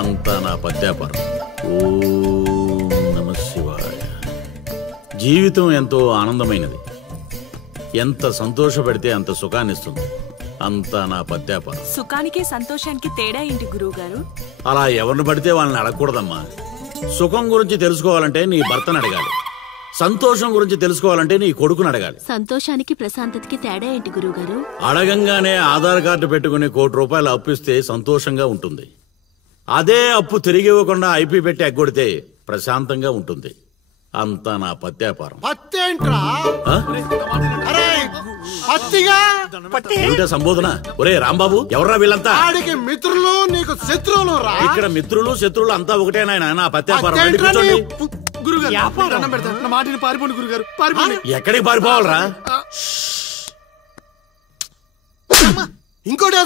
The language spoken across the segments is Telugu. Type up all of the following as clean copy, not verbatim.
అంతా నా పత్యాపారం. ఓం నమః శివాయ. జీవితం ఎంతో ఆనందమైనది. ఎంత సంతోషపడితే అంత సుఖాన్నిస్తుంది. అంతా నా పత్యాపారం. సుఖానికి సంతోషానికి తేడా ఏంటి గురువుగారు? అలా ఎవరిని పడితే వాళ్ళని అడగకూడదమ్మా. సుఖం గురించి తెలుసుకోవాలంటే నీ భర్తను అడగాలి. సంతోషం గురించి తెలుసుకోవాలంటే నీ కొడుకుని అడగాలి. సంతోషానికి ప్రశాంతతకి తేడా ఏంటి గురువుగారు? అడగంగానే ఆధార్ కార్డు పెట్టుకుని ₹1,00,00,000 అప్పు ఇస్తే సంతోషంగా ఉంటుంది. అదే అప్పు తిరిగి ఇవ్వకుండా ఐపీ పెట్టి ఎగ్గొడితే ప్రశాంతంగా ఉంటుంది. అంతా నా పత్యాపారం. ఏమిటా సంబోధన? ఒరే రాంబాబు, ఎవర్రా వీళ్ళంతా? మిత్రులు నీకు శత్రువులు. ఇక్కడ మిత్రులు శత్రువులు అంతా ఒకటే నాయన. నా పత్యాపారం. ఎక్కడికి పారిపోవాలరా? ఇంకోటి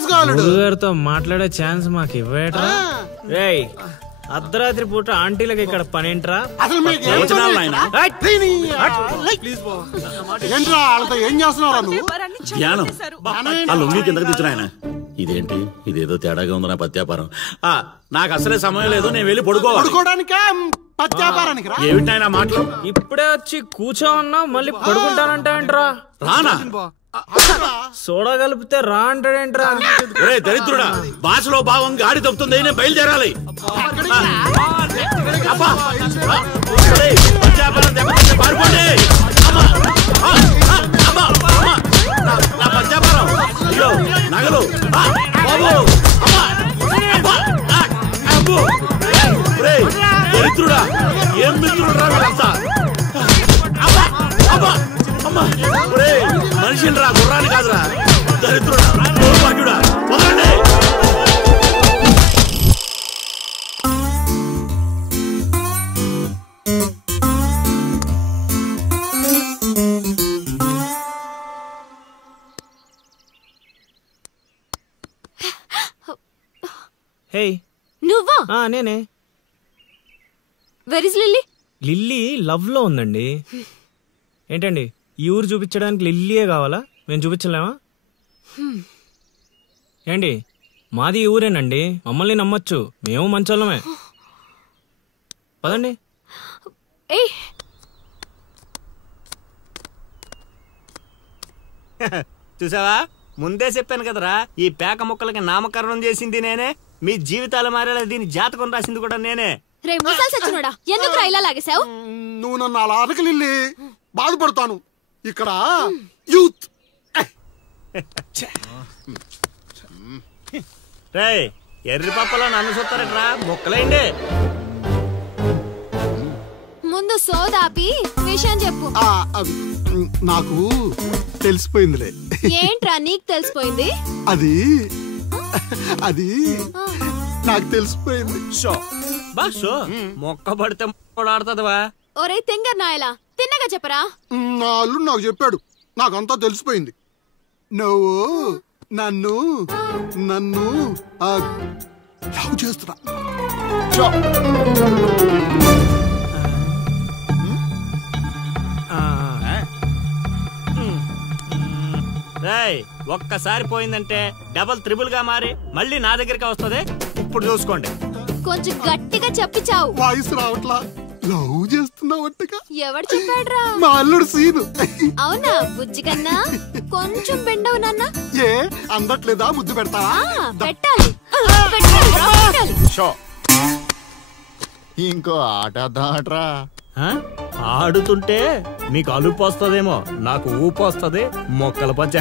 గురుగారితో మాట్లాడే ఛాన్స్ మాకు ఇవ్వటరా? రేయ్, అర్ధరాత్రి పూట ఆంటీలకు ఇక్కడ పనేంట్రా? అసలు మీకు ఏం చేస్తున్నారా నువ్వు? ధ్యానం. ఆ లొంగి కిందకి తెచ్చిన ఆయన. ఇదేంటి, ఇదేదో తేడాగా ఉంది నా పత్యాపారం. నాకు అసలే సమయం లేదు, నేను వెళ్ళి పడుకోవడానికి. ఏమిటి ఆయన మాటలు? ఇప్పుడే వచ్చి కూర్చోమన్నా మళ్ళీ పడుకుంటానంటా? రానా? సోడా కలిపితే రా అంటాడేంట్రా? ఒరే దరిద్రుడా, భాషలో భావం గాడి తప్పుతుంది. నేను బయలుదేరాలి. అయ్యో నగలు దరిద్రుడా, ఏం మిత్రుడు రా వీళ్ళంతా. మనిషిని రా, గుర్రాన్ని కాదురా. దరిద్రుడా, దౌర్భాగ్యుడా, వదలండి. హే, నువ్వా? నేనే. Where is lily? Lily love లో ఉందండి. ఏంటండి, ఈ ఊరు చూపించడానికి లిల్లీయే కావాలా? మేము చూపించలేమా? ఏంటి, మాది ఈ ఊరేనండి, మమ్మల్ని నమ్మొచ్చు, మేము మంచోళ్ళమే. పదండి. చూసావా, ముందే చెప్పాను కదరా, ఈ పేక ముక్కలకి నామకరణం చేసింది నేనే. మీ జీవితాలు మారేలా దీని జాతకం రాసింది కూడా నేనే. ఎందుకు ఇలా లాగేశావు? నువ్వు నన్ను అలా అడగలిల్లి, బాధపడతాను. ఇక్కడ యూత్. రేయ్, ఎర్రి పప్పలో నన్ను చూస్తారట్రా, ముక్కలేండి. ముందు సోదాపి విషయం చెప్పు. నాకు తెలిసిపోయిందిలే. ఏంట్రా నీకు తెలిసిపోయింది? అది అది నాకు తెలిసిపోయింది. మొక్క పడితే ఆడుతుందివా? ఒరే తింగర్ నాయలా, తిన్నగా చెప్పరా. నా అల్లుడు నాకు చెప్పాడు, నాకంతా తెలిసిపోయింది. నువ్వు నన్ను నన్ను లవ్ చేస్తున్నా. రేయ్, ఒక్కసారి పోయిందంటే డబుల్ త్రిబుల్ గా మారి మళ్ళీ నా దగ్గరికి వస్తుంది. ఇప్పుడు చూసుకోండి. కొంచెం గట్టిగా చెప్పిచావు. వాయిస్ రావట్లా. లవ్ చేస్తున్నావట్టుగా. ఎవడు చెప్పాడ్రా? మా అల్లుడు సీను. అవునా బుజ్జి కన్నా? కొంచెం బెండవు నాన్న. ఏ అందట్లేదా? ముద్దు పెడతావా? పెట్టాలి. ఇంకో ఆట ఆడరా. ఆడుతుంటే మీకు అలుపు వస్తుందేమో, నాకు ఊపు వస్తుంది. మొక్కల పంచ.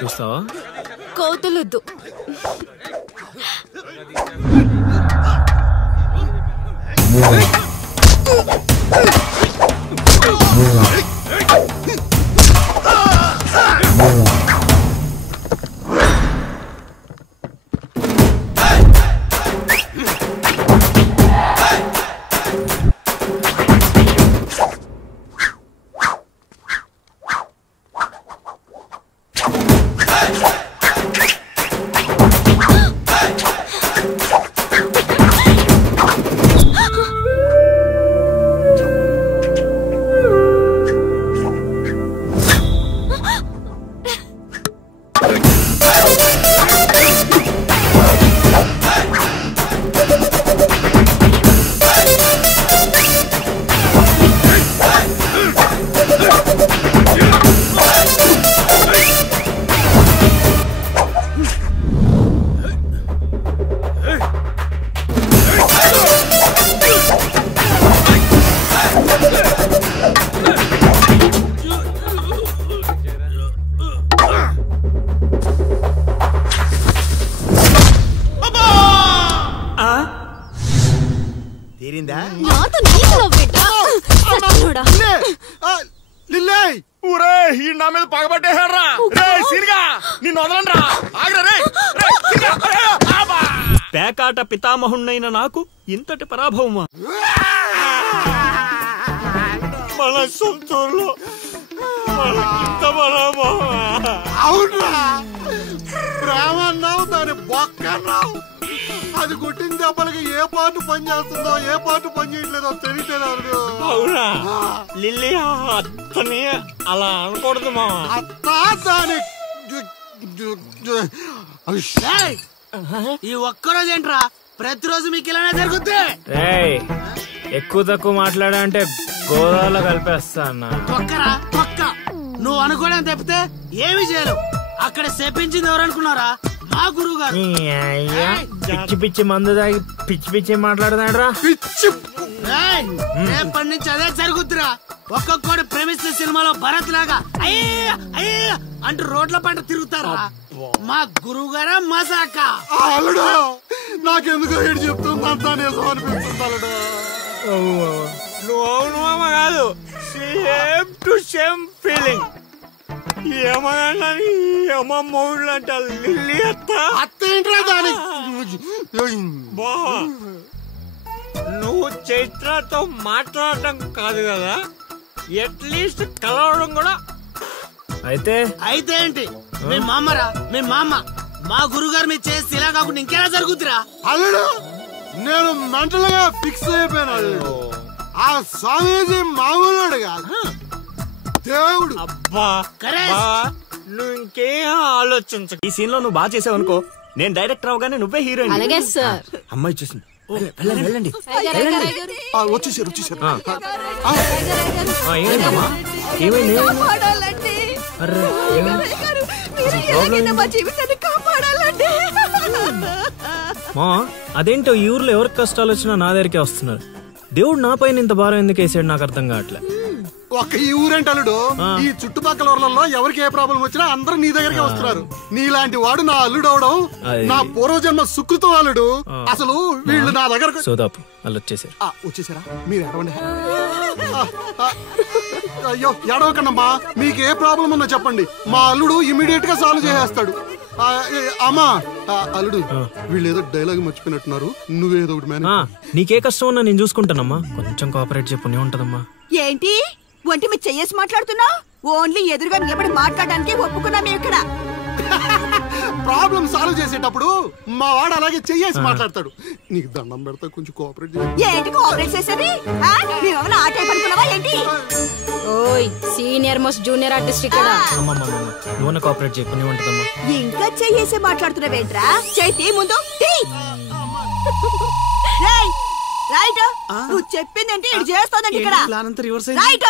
చూస్తావా? కోతులొద్దు. ఊరే ఈ నా మీద పగబట్టేశారా రే సిరిగా నిన్ను వదలండి రా ఆగరా రే పేకాట పితామహుణ్ణైన నాకు ఇంతటి పరాభవమా మన సొంతూరులో అవునా ప్రేమన్నావు దాని బొక్కన్నావు అది కొట్టిన దెబ్బలకి ఏ పాటు పని చేస్తుందో ఏ పాటు పని చేయట్లేదో తెలియట్లేదు అవునా లిల్లీ అత్తని అలా అనకూడదు మా అత్తా దాని ఈ ఒక్కరోజు ఏంట్రా ప్రతిరోజు మీకు ఇలానే జరుగుద్ది ఎక్కువ తక్కువ మాట్లాడా అంటే గోదావరిలో కలిపేస్తా అన్న. ఒక్కరా ఒక్క నువ్వు అనుకోవడం తప్పితే ఏమి చేయలేవు. అక్కడ చెప్పించింది ఎవరు అనుకున్నారా? మా గురువు గారు. పిచ్చి పిచ్చి మందు తాగి పిచ్చి పిచ్చి మాట్లాడుతున్నాడు. రేపటి నుంచి అదే జరుగుద్దిరా. ఒక్కొక్కడు ప్రేమిస్తే సినిమాలో భరత్ లాగా అయ్యే అయ్యే అంటూ రోడ్ల పంట తిరుగుతారా? మా గురువు గారా మజాక. అల్లుడు నాకెందుకో ఏడు చెప్తుందంతా నిజం అనిపిస్తుంది అల్లుడు. నువ్వు అవును మామ కాదు సేమ్ టు సేమ్ ఫీలింగ్. ఏమన్నా మూడు అంటే లిల్లీ అత్తేంట్రా దాని బా నువ్వు చైత్రతో మాట్లాడటం కాదు కదా అట్లీస్ట్ కలవడం కూడా. అయితే ఏంటి మీ మామరా మీ మామ మా గురుగారు మీరు చేసి ఇలా కాకుండా ఇంకేలా జరుగుతురా? అల్లుడు నేను మెంటల్ గా ఫిక్స్ అయిపోయాను అల్లుడు. ఆ స్వామీజీ మామూలుడు కాదు దేవుడు. అబ్బా నువ్వు ఇంకేం ఆలోచించ. ఈ సీన్ లో నువ్వు బాగా చేసావు అనుకో, నేను డైరెక్టర్ అవగానే నువ్వే హీరోయిన్. అలాగే సార్. అమ్మాయి చూసింది వెళ్ళండి. వచ్చేసారు మా అదేంటో ఈ ఊర్లో ఎవరికి కష్టాలు వచ్చినా నా దగ్గరికే వస్తున్నారు. దేవుడు నా పైన ఇంత భారం ఎందుకు వేసాడు నాకు అర్థం కావట్లే. ఒక్క ఈ ఊరేంటి అల్లుడు, ఈ చుట్టుపక్కల ఊర్లలో ఎవరికి ఏ ప్రాబ్లం వచ్చినా అందరూ నీ దగ్గరికి వస్తున్నారు. నీలాంటి వాడు నా అల్లుడు అవడం నా పూర్వజన్మ సుకృతం అల్లుడు. అసలు వీళ్ళు నా దగ్గర సోదాపు వాళ్ళు వచ్చేసారు. వచ్చేసారా? మీరు ఎడవండి. అయ్యో ఎడవకండమ్మా, మీకు ఏ ప్రాబ్లం ఉన్నా చెప్పండి, మా అల్లుడు ఇమీడియట్ గా సాల్వ్ చేసేస్తాడు. అమ్మా అల్లుడు వీళ్ళు ఏదో డైలాగ్ మర్చిపోయినట్టున్నారు, నువ్వేదో ఒకటి మేనేజ్. నీకే కష్టం ఉన్నా నేను చూసుకుంటానమ్మా, కొంచెం కోఆపరేట్ చెప్పు ఉంటదమ్మా. ఏంటి ఒంటి మీద చెయ్యేసి మాట్లాడుతున్నావు? ఓన్లీ ఎదురుగా నిలబడి మాట్లాడడానికి ఒప్పుకున్నాం ఇక్కడ. ప్రాబ్లం సాల్వ్ చేసేటప్పుడు మా వాడు అలాగే చెయ్యేసి మాట్లాడతాడు. నీకు దండం పెడతా, కొంచెం కోఆపరేట్ చేయండి. ఏంటి కోఆపరేట్ చేసేది? మేమేమైనా ఆట అయిపోనుకున్నావా ఏంటి? ఓయ్ సీనియర్ మోస్ట్ జూనియర్ ఆర్టిస్ట్ ఇక్కడ. నువ్వు కోఆపరేట్ చెప్పు ఉంటదమ్మా. ఇంకా చెయ్యేసి మాట్లాడుతున్నావేంట్రా? చేతి ముందు రైట్. నువ్వు చెప్పిందంటే ఇది చేస్తోందండి ఇక్కడ. రైట్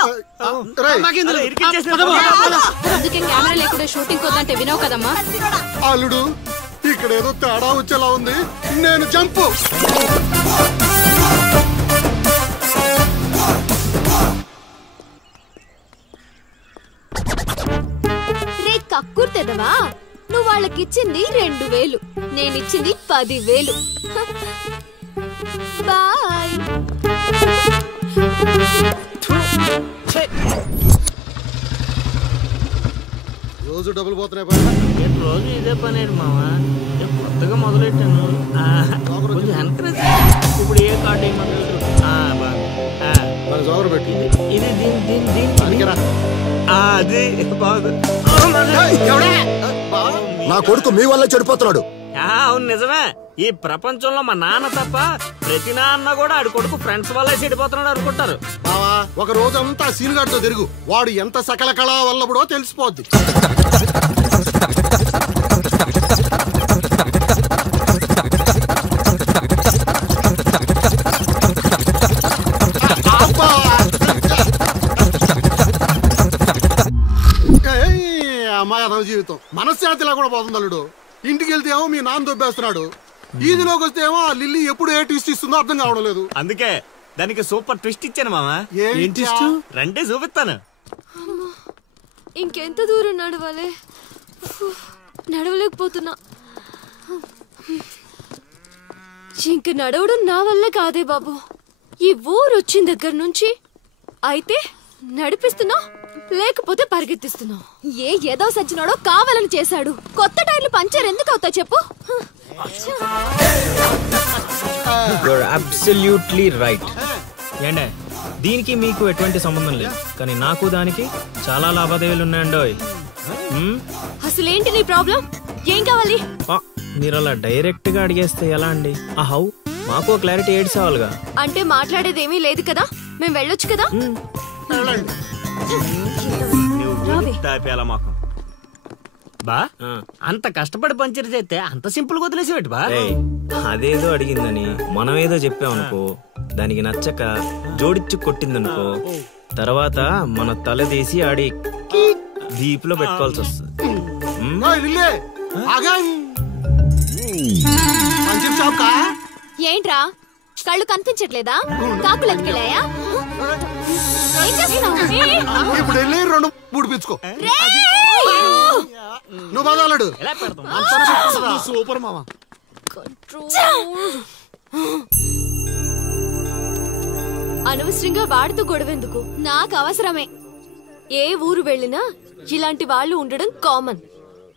అందుకే కెమెరా లేకుండా షూటింగ్ కొద్దంటే వినవు కదమ్మా. అల్లుడు ఇక్కడ ఏదో తేడా వచ్చేలా ఉంది, నేను జంపు. రే కక్కుర్తెదవా, నువ్వు వాళ్ళకిచ్చింది 2000, నేనిచ్చింది 10,000. బాయ్. రోజు డబ్బులు పోతున్నాయి. రోజు ఇదే పని మామ, కొత్తగా మొదలెట్టాను. ఇప్పుడు ఏ కార్డు జోగరు పెట్టి ఇది అది బాగుంది. నా కొడుకు మీ వల్ల చెడిపోతున్నాడు. అవును నిజమే. ఈ ప్రపంచంలో మా నాన్న తప్ప ప్రతి నాన్న కూడా ఆడి కొడుకు ఫ్రెండ్స్ వల్లే చెడిపోతున్నాడు అనుకుంటారు. బావా ఒక రోజంతా సీనుగాడితో తిరుగు, వాడు ఎంత సకల కళా వల్లబడో తెలిసిపోద్ది. అమ్మాయి అదవ జీవితం మనశ్శాంతిలా కూడా పోతుంది అల్లుడు. ఇంటికి వెళ్తే ఏమో మీ నాన్న దొబ్బేస్తున్నాడు, ఈదిలోకి వస్తే ఏమో ఆ లిల్లీ ఎప్పుడు ఏ ట్విస్ట్ ఇస్తుందో అర్థం కావడం లేదు. అందుకే దానికి సూపర్ ట్విస్ట్ ఇచ్చాను మామ. రండి చూపిస్తాను. ఇంకెంత దూరం నడవాలి? నడవలేకపోతున్నా. ఇంక నడవడం నా వల్ల కాదే బాబు. ఈ ఊరు వచ్చిన దగ్గర నుంచి అయితే నడిపిస్తున్నా లేకపోతే పరిగెత్తిస్తున్నావు. ఏదో సచ్చినాడో కావాలని చేశాడు. కొత్త టైర్లు పంచర్ ఎందుకు అవుతా చెప్పు. Absolutely right. ఏండే దీనికి మీకు ఎటువంటి సంబంధం లేదు, కానీ నాకు దానికి చాలా లావాదేవీలు ఉన్నాయండోయ్. అసలేంటి నీ ప్రాబ్లం? ఏం కావాలి? మీరు అలా డైరెక్ట్ గా అడిగేస్తే ఎలా అండి? హౌ మాకు క్లారిటీ ఏడ్చేవాళ్ళుగా. అంటే మాట్లాడేది ఏమీ లేదు కదా, మేము వెళ్ళొచ్చు కదా. మాకు బా అంత కష్టపడి పంచర్ చేస్తే అంత సింపుల్ గా వదిలేసేవాటి బా. అదేదో అడిగిందని మనం ఏదో చెప్పామనుకో, దానికి నచ్చక జోడిచ్చి కొట్టిందనుకో, తర్వాత మన తల తీసి ఆడి దీపులో పెట్టుకోవాల్సి వస్తుంది. ఏంట్రా కళ్ళు కనిపించట్లేదా? కాకులు ఎత్తుకెళ్ళాయా? ఇప్పుడు వెళ్ళి 2-3 పిచ్చుకో. నువ్వు బాగాడు సూపర్ మామా. అనవసరంగా వాడుతూ గొడవెందుకు? నాకు అవసరమే. ఏ ఊరు వెళ్ళినా ఇలాంటి వాళ్ళు ఉండడం కామన్.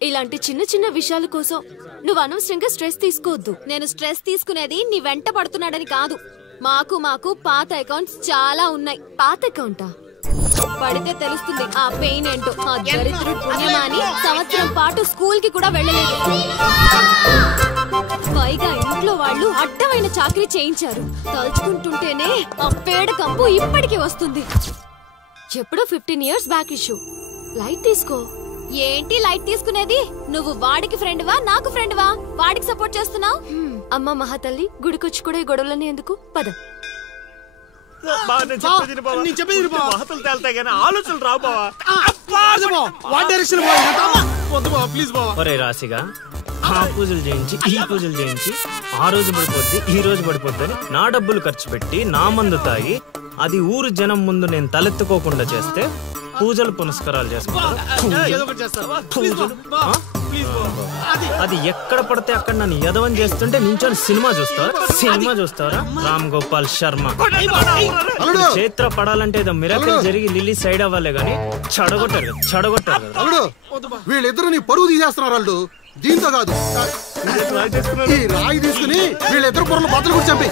ఇలాంటి చిన్న చిన్న విషయాల కోసం నువ్వు అనవసరంగా స్ట్రెస్ తీసుకోవద్దు. నేను స్ట్రెస్ తీసుకునేది నీ వెంట పడుతున్నాడని కాదు. మాకు పాత అకౌంట్స్ చాలా ఉన్నాయి. పాత అకౌంటా? పడితే తెలుస్తుంది ఆ పెయిన్ ఏంటో. ఆ దరిద్రుడు పుణ్యమాని సంవత్సరం పాటు స్కూల్ కి కూడా వెళ్ళలేదు. పైగా ఇంట్లో వాళ్ళు అడ్డమైన చాకరీ చేయించారు. తలుచుకుంటుంటేనే ఆ పేడ కంపు ఇప్పటికీ వస్తుంది. ఎప్పుడో 15 years బ్యాక్ ఇష్యూ. లైట్ తీసుకో. ఏంటి లైట్ తీసుకునేది? నువ్వు వాడికి ఫ్రెండ్వా నాకు ఫ్రెండ్వా? వాడికి సపోర్ట్ చేస్తున్నావు. అమ్మ మహాతల్లి గుడికొచ్చి కూడా ఈ గొడవలని ఎందుకు? పద. ఆలోచనలు రావు బావా. రాశిగా ఆ పూజలు చేయించి ఈ పూజలు చేయించి ఆ రోజు పడిపోద్ది ఈ రోజు పడిపోద్ది అని నా డబ్బులు ఖర్చు పెట్టి నా మందు తాగి అది ఊరు జనం ముందు నేను తలెత్తుకోకుండా చేస్తే పూజలు పునస్కారాలు చేసుకుంటారు. అది ఎక్కడ పడితే అక్కడ నన్ను యదవం చేస్తుంటే నించొని సినిమా చూస్తారా? రామ్ గోపాల్ శర్మ చేత్ర పడాలంటే ఏదో మిరాకిల్ జరిగి లిల్లీ సైడ్ అవ్వాలే గానీ చెడగొట్టారు. వీళ్ళిద్దరు నీ పరువు తీసేస్తున్నారు. వాళ్ళు దీంతో కాదు, ఈ రాయి తీసుకుని వీళ్ళిద్దరు పొరలు బద్దలు కూడా చంపి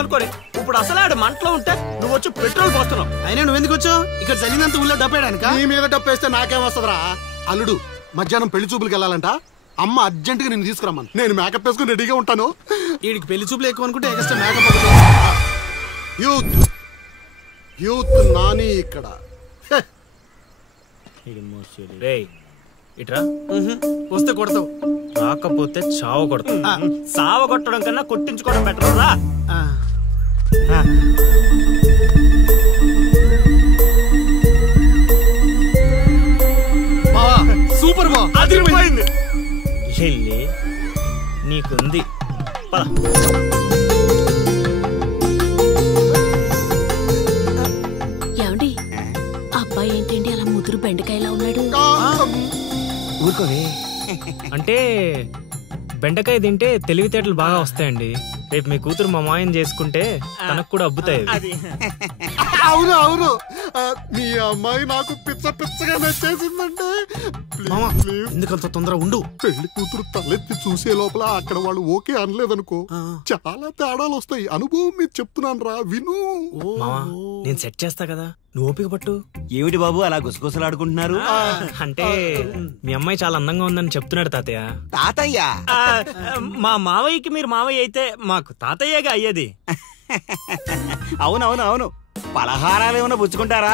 అనుకోని ఇప్పుడు అసలు ఆడు మంటలో ఉంటే నువ్వు వచ్చి పెట్రోల్ పోస్తున్నావు. అయినా నువ్వెందుకు వచ్చావు? ఇక్కడ చల్లినంత ఊళ్ళో డప్పేయడానికా? నీ మీద డప్పేస్తే నాకేమొస్తుందిరా? అల్లుడు మధ్యాహ్నం పెళ్లి చూపులకి వెళ్ళాలంట. అమ్మ అర్జెంట్ గా నేను తీసుకురమ్మను. నేను మేకప్ వేసుకుని రెడీగా ఉంటాను. వీడికి పెళ్లి చూపులు ఎక్కువ అనుకుంటే ఎక్స్ట్రా మేకప్. యూత్ నాని ఇక్కడ. ఇట్రా. వస్తే కొడతావు, రాకపోతే చావ కొడతావు. సావ కొట్టడం కన్నా కొట్టించుకోవడం బెటర్ రా. సూపర్ బా, అదిరిపోయింది. లిల్లీ నీకుంది. ఏమండి అబ్బాయి ఏంటండి అలా ముదురు బెండకాయలా ఉన్నాడు? అంటే బెండకాయ తింటే తెలివితేటలు బాగా వస్తాయండి. రేపు మీ కూతురు మా మాయం చేసుకుంటే తనకు కూడా అబ్బుతాయి. అవును మీ అమ్మాయి నాకు పిచ్చగా నచ్చేసిందంటే. ఎందుకంత తొందర ఉండు. పెళ్లి కూతురు తలెత్తి చూసే లోపల అక్కడ వాళ్ళు ఓకే అనలేదనుకో, చాలా తేడాలు వస్తాయి. అనుభవం మీద చెప్తున్నాను రా, విను. మావా నేను సెట్ చేస్తా కదా, నువ్వు ఓపిక పట్టు. ఏమిటి బాబు అలా గుసగుసలాడుకుంటున్నారు? అంటే మీ అమ్మాయి చాలా అందంగా ఉందని చెప్తున్నాడు తాతయ్య. తాతయ్య? మా మావయ్యకి మీరు మావయ్య అయితే మాకు తాతయ్యగా అయ్యేది. అవును పలహారాలు ఏమైనా పుచ్చుకుంటారా?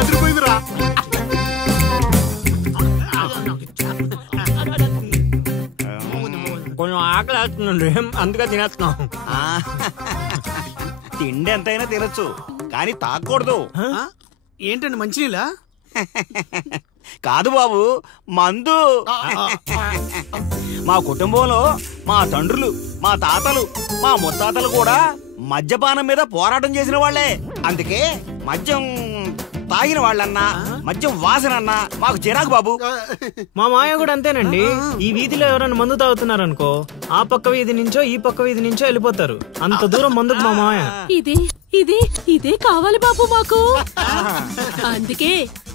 అదిరిపోయిందిరా. కొంచెం ఆకలి వేస్తుందండి, అందుకే తినేస్తున్నాం. తిండి ఎంతైనా తినొచ్చు కానీ తాగకూడదు. ఏంటండి మంచినీళ్ళ? కాదు బాబు, మందు. మా కుటుంబంలో మా తండ్రులు, మా తాతలు, మా ముత్తాతలు కూడా మద్యపానం మీద పోరాటం చేసిన వాళ్లే. అందుకే మద్యం తాగిన వాళ్ళన్నా మద్యం వాసన అన్నా మాకు చిరాకు బాబు. మా మాయ కూడా అంతేనండి. ఈ వీధిలో ఎవరైనా మందు తాగుతున్నారనుకో ఆ పక్క వీధి నుంచో ఈ పక్క వీధి నుంచో వెళ్ళిపోతారు. అంత దూరం మందుకు మా మాయ. ఇదే కావాలి బాబు మాకు. అందుకే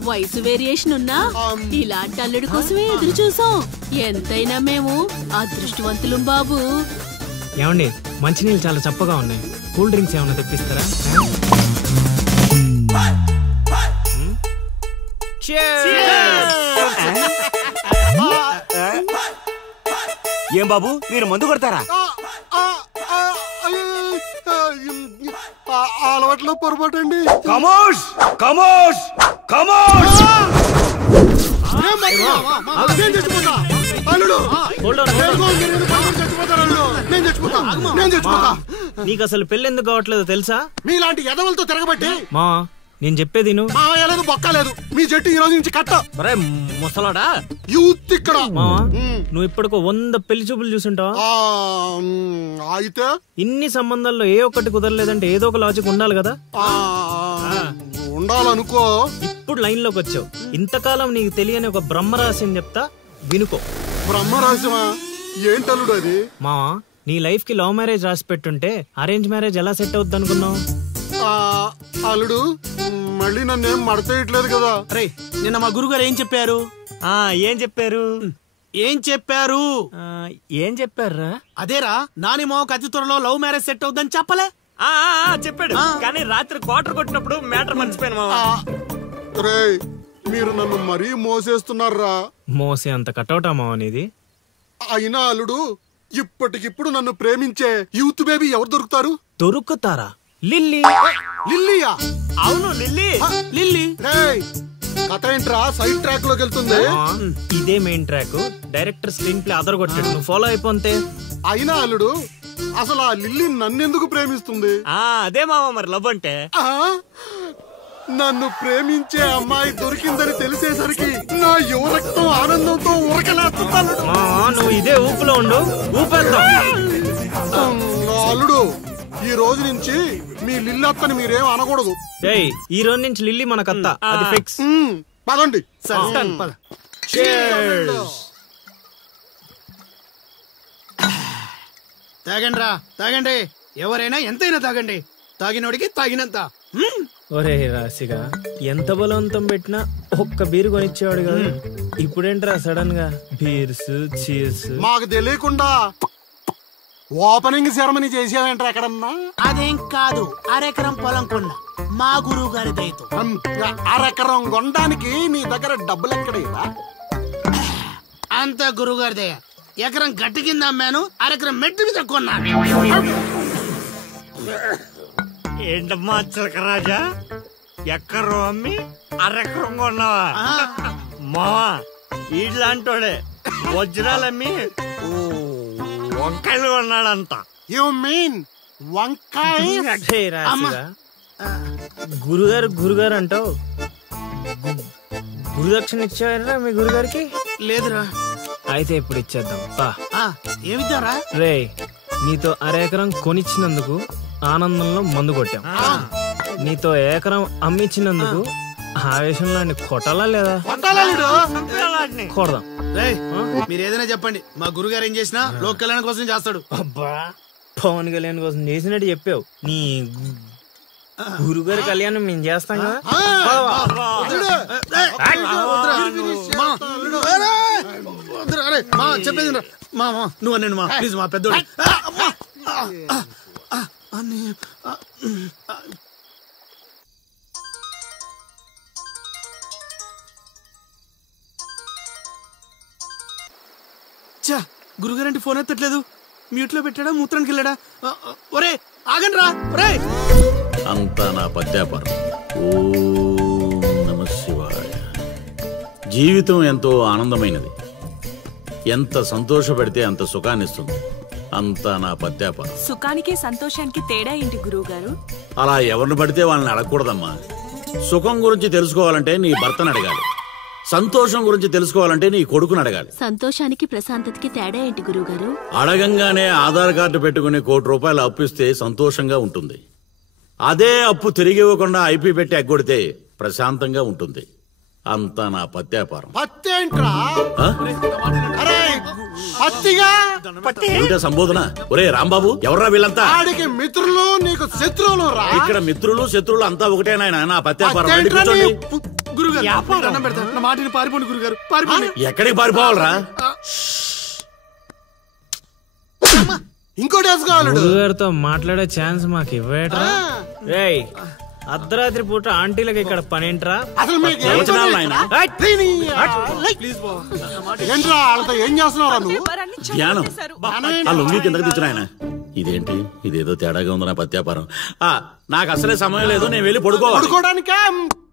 వయసు వేరియేషన్ ఉన్నా ఇలాంటి అల్లుడి కోసమే ఎదురు చూసాం. ఎంతైనా మేము అదృష్టవంతులం బాబు. ఏమండి మంచినీళ్ళు చాలా చప్పగా ఉన్నాయి. కూల్ డ్రింక్స్ ఏమైనా తెప్పిస్తారా? ఏం బాబు మీరు మందు కొడతారా? అలవాట్లో పొరపాటు అండి. కమోష్ కమోష్ కమోష్. నీకు అసలు పెళ్లి ఎందుకు కావట్లేదు తెలుసా? మీలాంటి ఎదవలతో తిరగబట్టి. మా నేను చెప్పేది లేదు బొక్కలేదు. మీ జట్టు ఈ రోజు నుంచి కట్ట. ముసలాడా యూత్ ఇక్కడ. నువ్వు ఇప్పటికో 100 పెళ్లి చూపులు చూసుంటావా? అయితే ఇన్ని సంబంధాల్లో ఏ ఒక్కటి కుదరలేదంటే ఏదో ఒక లాజిక్ ఉండాలి కదా. ఉండాలనుకో. ఇప్పుడు లైన్ లోకి వచ్చావు. ఇంతకాలం నీకు తెలియని ఒక బ్రహ్మరహస్యం చెప్తా వినుకో. బ్రహ్మరహస్యమా? ఏంటల్లుడు అది? మావా నీ లైఫ్ కి లవ్ మ్యారేజ్ రాసి పెట్టుంటే అరేంజ్ మ్యారేజ్ ఎలా సెట్ అవుద్ది అనుకున్నావు? అల్లుడు మళ్ళీ నన్నేం మడతేయట్లేదు కదా. రే నిన్న మా గురుగారు ఏం చెప్పారు? ఏం చెప్పారు? ఏం చెప్పారా? అదేరా నాని మోక అతి త్వరలో లవ్ మ్యారేజ్ సెట్ అవుద్దని చెప్పలే? చెప్పాడు. కానీ రాత్రి క్వార్టర్ కొట్టినప్పుడు మ్యాటర్ మర్చిపోయాను మావా. రే మీరు నన్ను మరీ మోసేస్తున్నారా? మోసే అంత కటౌటా మావా నీది? అయినా అల్లుడు ఇప్పటికిప్పుడు నన్ను ప్రేమించే యూత్ బేబీ ఎవరు దొరుకుతారు? దొరుకుతారా? లిల్లీ. లిల్లీయా? అవును లిల్లీ. లిల్లీ కథ ఏంట్రా సైడ్ ట్రాక్ లోకి వెళ్తుంది? ఇదే main track. Director screen play other కొట్టాడు. నువ్వు ఫాలో అయిపోతే. అయినా అల్లుడు అసలు ఆ లిల్లీ నన్నెందుకు ప్రేమిస్తుంది? అదే మావా మరి లవ్ అంటే. నన్ను ప్రేమించే అమ్మాయి దొరికిందని తెలిసేసరికి నా యువ రక్తం ఆనందంతో ఉరకలేస్తున్నాను. నువ్వు ఇదే ఊపులో ఉండు. ఊపేద్దాం. అల్లుడు ఈ రోజు నుంచి మీ లిల్లత్తని మీరేం అనకూడదు. ఈ రోజు నుంచి లిల్లీ మనకత్త. అది ఫిక్స్. పదండి. తాగండి రా తాగండి. ఎవరైనా ఎంతైనా తాగండి. తాగినోడికి తాగినంత. ఒరే రాశిగా ఎంత బలవంతం పెట్టినా ఒక్క బీరు కొనిచ్చేవాడు కదా. ఇప్పుడేంట్రా సడన్ గా బీర్స్ చీర్స్? మాకు తెలియకుండా ఓపెనింగ్ సెరమనీ చేసేవేంట్రా ఎక్కడన్నా? అదేం కాదు, అరెకరం పొలం కొండ మా గురువు గారి దయతో. అరెకరం కొనడానికి నీ దగ్గర డబ్బులు ఎక్కడేరా? అంత గురువు గారి దయ. ఎకరం గట్టి కింద అమ్మాను, అరెకరం మెట్టు మీద కొన్నాను. ఏంటమ్మా చిలకరాజా, ఎక్కరు అమ్మి అరెకరం కొన్నావా? మావా ఇట్లాంటోడే వజ్రాలమ్మి వంకాయలు కొన్నాడంట. యు మీన్ వంకాయ? గురుగారు అంటావు. గురుదక్షిణ ఇచ్చారా మీ గురుగారికి? లేదురా. అయితే ఇప్పుడు ఇచ్చేద్దాం. ఏమిద్దారా? రే నీతో అరెకరం కొనిచ్చినందుకు ఆనందంలో మందు కొట్టాం. నీతో ఏకరం అమ్మిచ్చినందుకు ఆవేశంలో కొట్టాలా లేదా? కొడదాం. మీరు ఏదైనా చెప్పండి, మా గురుగారు ఏం చేసినా లోక్ కళ్యాణం కోసం చేస్తాడు. అబ్బా పవన్ కళ్యాణ్ కోసం చేసినట్టు చెప్పావు. నీ గురుగారి కళ్యాణం మేము చేస్తాం కదా. చెప్పేది నువ్వు అన్నాను మా ప్లీజ్ మా పెద్దోడు. గురుగారంటే ఫోన్ ఎత్తట్లేదు. మ్యూట్ లో పెట్టాడా, మూత్రానికి వెళ్ళాడా? ఒరే ఆగండి రా. ఒరే అంతా నా పద్యాపరం. ఓం నమః శివాయ. జీవితం ఎంతో ఆనందమైనది. ఎంత సంతోషపెడితే అంత సుఖాన్నిస్తుంది. అంతా నా పద్యాపరం. సుఖానికి సంతోషానికి తేడా ఏంటి గురువుగారు? అలా ఎవరిని పడితే వాళ్ళని అడగకూడదమ్మా. సుఖం గురించి తెలుసుకోవాలంటే నీ భర్తను అడగాలి. సంతోషం గురించి తెలుసుకోవాలంటే నీ కొడుకుని అడగాలి. సంతోషానికి ప్రశాంతతకి తేడా ఏంటి గురువుగారు? అడగంగానే ఆధార్ కార్డు పెట్టుకుని ₹1 కోటి అప్పిస్తే సంతోషంగా ఉంటుంది. అదే అప్పు తిరిగి ఇవ్వకుండా ఐపీ పెట్టి ఎగ్గొడితే ప్రశాంతంగా ఉంటుంది. అంతా నా పత్తి వ్యాపారం. పత్తి ఏంట్రా? అరే పత్తిగా ఏమిటా సంబోధన? ఒరే రాంబాబు, ఎవర్రా వీళ్ళంతా? ఆడికి మిత్రులు, నీకు శత్రువులు రా. ఇక్కడ మిత్రులు శత్రువులు అంతా ఒకటే నాయన. నా పత్తి వ్యాపారం. వెళ్ళి కూర్చోండి. గురుగారు మాటిని పారిపోండి గురుగారు, పారిపోండి. ఎక్కడికి పారిపోవాలరా? ఇంకోటి వేసుకోవాలి. గురుగారితో మాట్లాడే ఛాన్స్ మాకు ఇవ్వేట్రా? రేయ్, అర్ధరాత్రి పూట ఆంటీలకు ఇక్కడ పనేంట్రా? అసలు మీకు ఏం ఏంట్రా వాళ్ళతో ఏం చేస్తున్నారా నువ్వు? ధ్యానం. ఆ లొంగి కిందకి తెచ్చిన ఆయన. ఇదేంటి, ఇదేదో తేడాగా ఉంది నా పత్తి వ్యాపారం. నాకు అసలే సమయం లేదు, నేను వెళ్ళి పడుకోవడానికే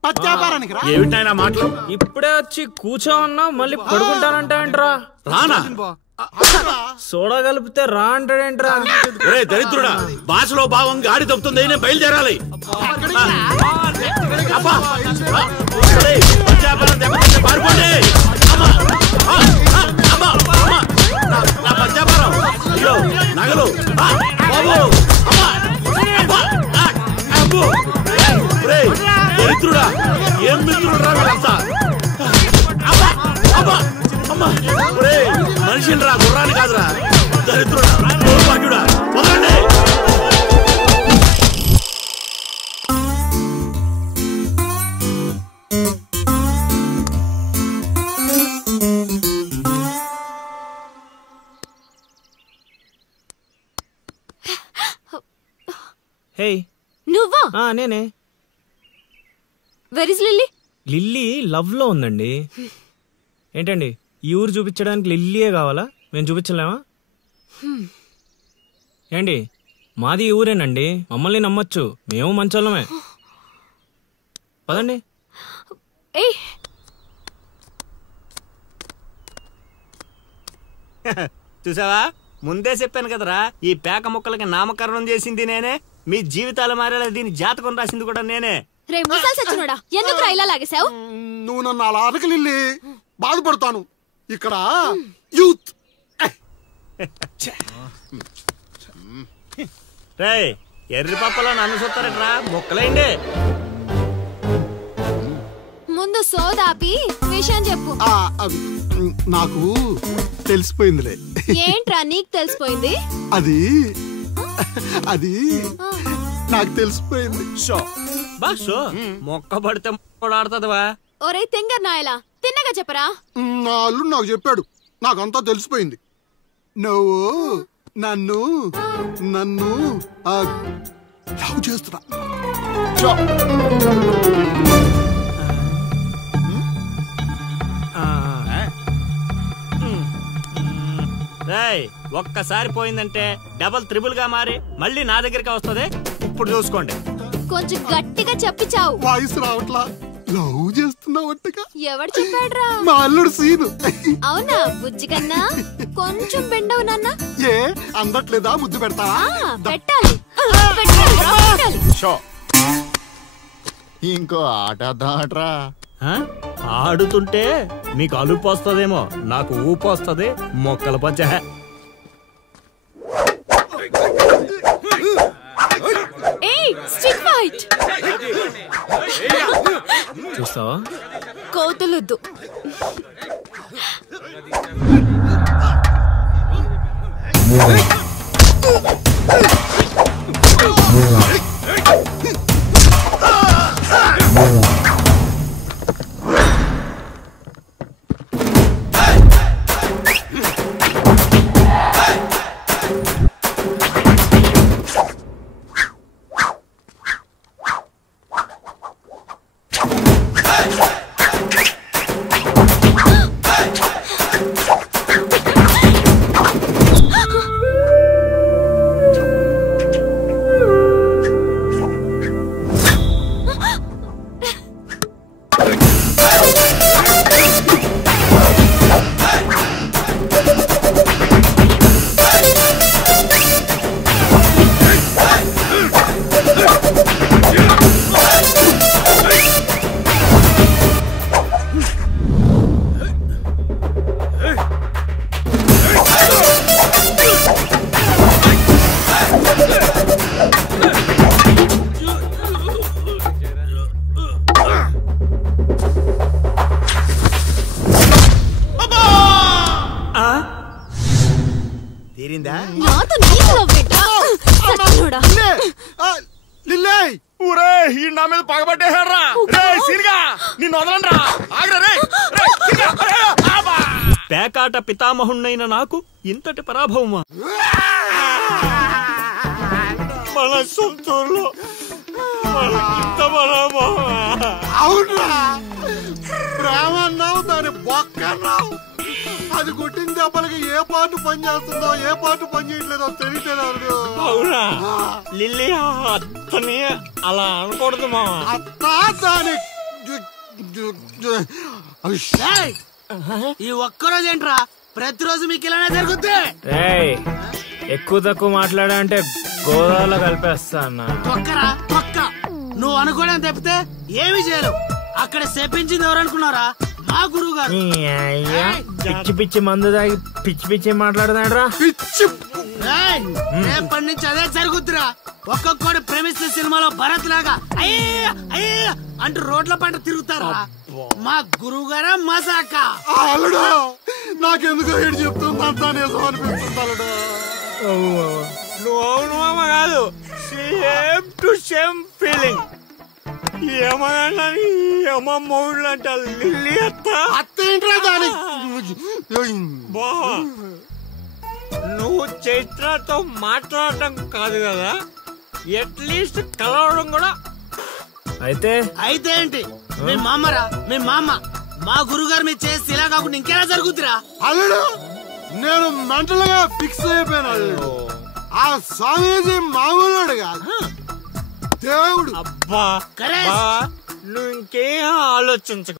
పత్తి వ్యాపారానికి రా. ఏమిటి ఆయన మాటలు? ఇప్పుడే వచ్చి కూర్చో అన్నా మళ్ళీ పడుకుంటానంటా. రానా? సోడా కలిపితే రా అంటాడేంట్రా? ఒరే దరిద్రుడా, భాషలో భావం గాడి తప్పుతుంది. నేను బయలుదేరాలి. పారిపోండి. అయ్యో నగలు. దరిద్రుడా, ఏం మిత్రుడు రా వీళ్ళంతా. మనిషిని రా, గుర్రాన్ని కాదురా. దరిద్రుడా, దౌర్భాగ్యుడా, వదలండి. హే, నువ్వా? నేనే. Where is lily? Lily love లో ఉందండి. ఏంటండి, ఈ ఊరు చూపించడానికి లిల్లీయే కావాలా? మేము చూపించలేమా? ఏంటి, మాది ఈ ఊరేనండి, మమ్మల్ని నమ్మొచ్చు, మేము మంచోళ్ళమే. పదండి. చూసావా, ముందే చెప్పాను కదరా, ఈ పేక ముక్కలకి నామకరణం చేసింది నేనే. మీ జీవితాలు మారేలా దీని జాతకం రాసింది కూడా నేనే. రే ముసల్ సచ్చినోడా, ఎందుకురా ఇలా లాగేశావు? నువ్వు నన్ను అలా అరకలిల్లి బాధపడతాను. ఇక్కడ యూత్. రే, ఎర్రి పప్పలో నన్ను చూస్తారట్రా, మొక్కలేండి. ముందు సోదాపి విషయం చెప్పు. నాకు తెలిసిపోయిందిలే. ఏంట్రా నీకు తెలిసిపోయింది? అది అది నాకు తెలిసిపోయింది. మొక్క పడితే ఆడుతుందివా? ఒరే తింగర్ నాయలా, తిన్నగా చెప్పరా. నా అల్లుడు నాకు చెప్పాడు, నాకంతా తెలిసిపోయింది. నువ్వు నన్ను నన్ను లవ్ చేస్తున్నా. ఒక్కసారి పోయిందంటే డబల్ త్రిబుల్ గా మారి మళ్ళీ నా దగ్గరికి వస్తుంది. ఇప్పుడు చూసుకోండి. కొంచెం గట్టిగా చెప్పి చావు. వాయిస్ రావట్లా. లవ్ చేస్తున్నావట్టుగా. ఎవడు చెప్పాడ్రా? మా అల్లుడు సీను. అవునా బుజ్జి కన్నా? కొంచెం బెండవు నాన్న. ఏ అందట్లేదా? ముద్దు పెడతావా? పెట్టాలి. ఇంకో ఆట ఆడరా. ఆడుతుంటే మీకు అలుపు వస్తుందేమో, నాకు ఊపు వస్తుంది. మొక్కల పంచ. చూస్తావా? కోతులొద్దు. పిచ్చోడా. లిల్లే ఊరే ఈ నా మీద పగబట్టేశారా రే సిరిగా నిన్ను వదలండ్రా ఆగ్రా రే పేకాట పితామహుణ్ణైన నాకు ఇంతటి పరాభవమా మన సొంతూరులో ఇంత పరాభవమా అవునా ప్రేమన్నావు దాని బొక్కన్నావు అది కొట్టిన దెబ్బలకి ఏ పాటు పని చేస్తుందో ఏ పాటు పని చేయట్లేదో తెలియట్లేదు అవునా లిల్లీ అత్తని అలా అనకూడదు మా అత్త దాని ఈ ఒక్కరోజు ఏంట్రా ప్రతిరోజు మీకు ఇలానే జరుగుద్ది. ఎక్కువ తక్కువ మాట్లాడా అంటే గోదావరిలో కలిపేస్తా అన్న. తొక్కరా తొక్క నువ్వు అనుకోవడం తప్పితే ఏమి చేయలేవు. అక్కడ చెప్పించింది ఎవరనుకున్నారా? మా గురువు గారు. పిచ్చి పిచ్చి మందు తాగి పిచ్చి పిచ్చి మాట్లాడుతున్నాడు. రేపటి నుంచి అదే జరుగుద్దిరా. ఒక్కొక్కడు ప్రేమిస్తున్న సినిమాలో భరత్ లాగా అయ్యే అయ్యే అంటూ రోడ్ల పంట తిరుగుతారా? మా గురువు గారా మజాక. అల్లుడు నాకెందుకో ఏడు చెప్తుంది అంతా నిజం అనిపిస్తుంది అల్లుడు. నువ్వు అవును మామ కాదు సేమ్ టు సేమ్ ఫీలింగ్. ఏమన్నా మూడు అంట లిల్లీ అత్త అత్తేంట్రా దాని బా నువ్వు చైత్రతో మాట్లాడటం కాదు కదా అట్లీస్ట్ కలవడం కూడా. అయితే ఏంటి మీ మామరా మీ మామ మా గురుగారు మీరు చేసి ఇలా కాకుండా ఇంకెలా జరుగుతురా? అల్లుడు నేను మెంటల్ గా ఫిక్స్ అయిపోయాను అల్లుడు. ఆ స్వామీజీ మామూలుడు కాదు దేవుడు. అబ్బా నువ్వు ఇంకేం ఆలోచించకు.